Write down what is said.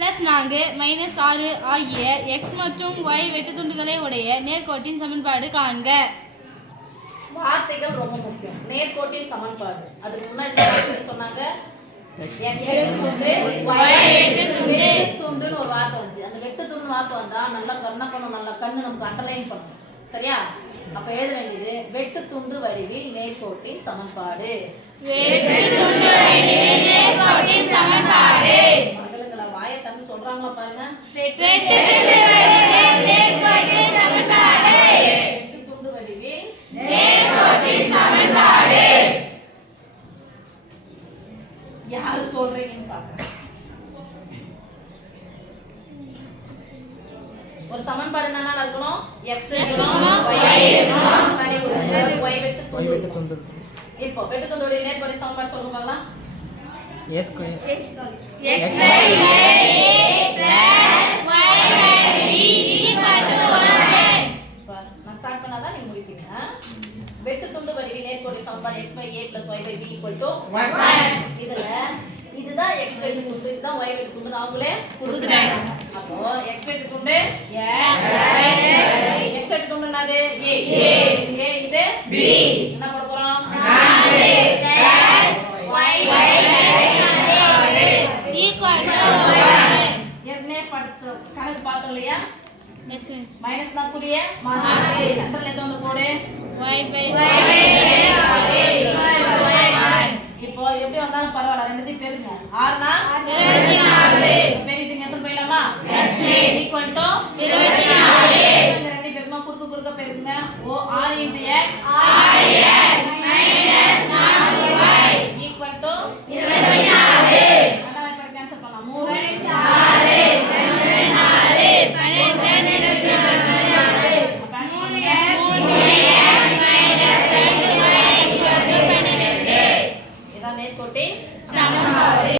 +4 -6 ஆகிய x மற்றும் y வெட்டுத்துண்டுகளை உடைய நேர்கோட்டின் சமன்பாடு காண்க. வார்த்தைகள் ரொம்ப முக்கியம். நேர்கோட்டின் சமன்பாடு அதுக்கு முன்னாடி என்ன சொன்னாங்க? x வெட்டுத்துண்டு y வெட்டுத்துண்டுன்னு ஒரு வார்த்தை வந்துச்சு. அந்த வெட்டுத்துண்டு வார்த்தை வந்தா நல்லா கண்ண பண்ணும், நல்லா கண்ணு நமக்கு அண்டர்லைன் பண்ணும். சரியா? அப்ப எழுத வேண்டியது வெட்டுத்துண்டு வடிவில் நேர்கோட்டின் சமன்பாடு. வெட்டுத்துண்டு வடிவில் நேர்கோட்டின் சமன்பாடு. மகளுங்களா வாயை தந்து சொல்றாங்களா பாருங்க. வெட்டுத்துண்டு வடிவில் நேர்கோட்டின் சமன்பாடு. வெட்டுத்துண்டு வடிவில் நேர்கோட்டின் சமன்பாடு. யாரு சொல்றீங்கன்னு பாக்குறேன். ஒரு சமன்பாடு என்னன்னா இருக்கணும்? x இருக்கணும், y இருக்கணும், தனி ஒரு y வெட்டுத்துண்டு. இப்போ வெட்டுத்துண்டோட நேர்கோட்டின் சமன்பாடு சொல்லுங்க பார்க்கலாம். x square x a + y b = 1. நான் ஸ்டார்ட் பண்ணாதான் நீங்க முடிப்பீங்க. வெட்டுத்துண்டு வடிவில் நேர்கோட்டின் சமன்பாடு x/a + y/b = 1. இதுதான் x வெட்டுத்துண்டு, இதுதான் y வெட்டுத்துண்டு நாங்களே கொடுத்துட்டாங்க. அப்போ x வெட்டுத்துண்டு x வெட்டுத்துண்டு என்னது? a இது b. என்ன போட போறோம்? 4 + y ஏற்கனவே கணக்கு பார்த்தோம் இல்லையா? மைனஸ் தான் குறிய மாத்தி சென்டர்ல எது வந்து போடு இப்போ எப்படி வந்தாலும் பரவாயில்ல, ரெண்டுத்தையும் பெருங்க. 6 னா 24 பெருகிட்டுங்க. எத்தனை போயிடலாமா? x = 24. ரெண்டு பெருமா குறுக்க பெருக்குங்க. ஓ 6 × x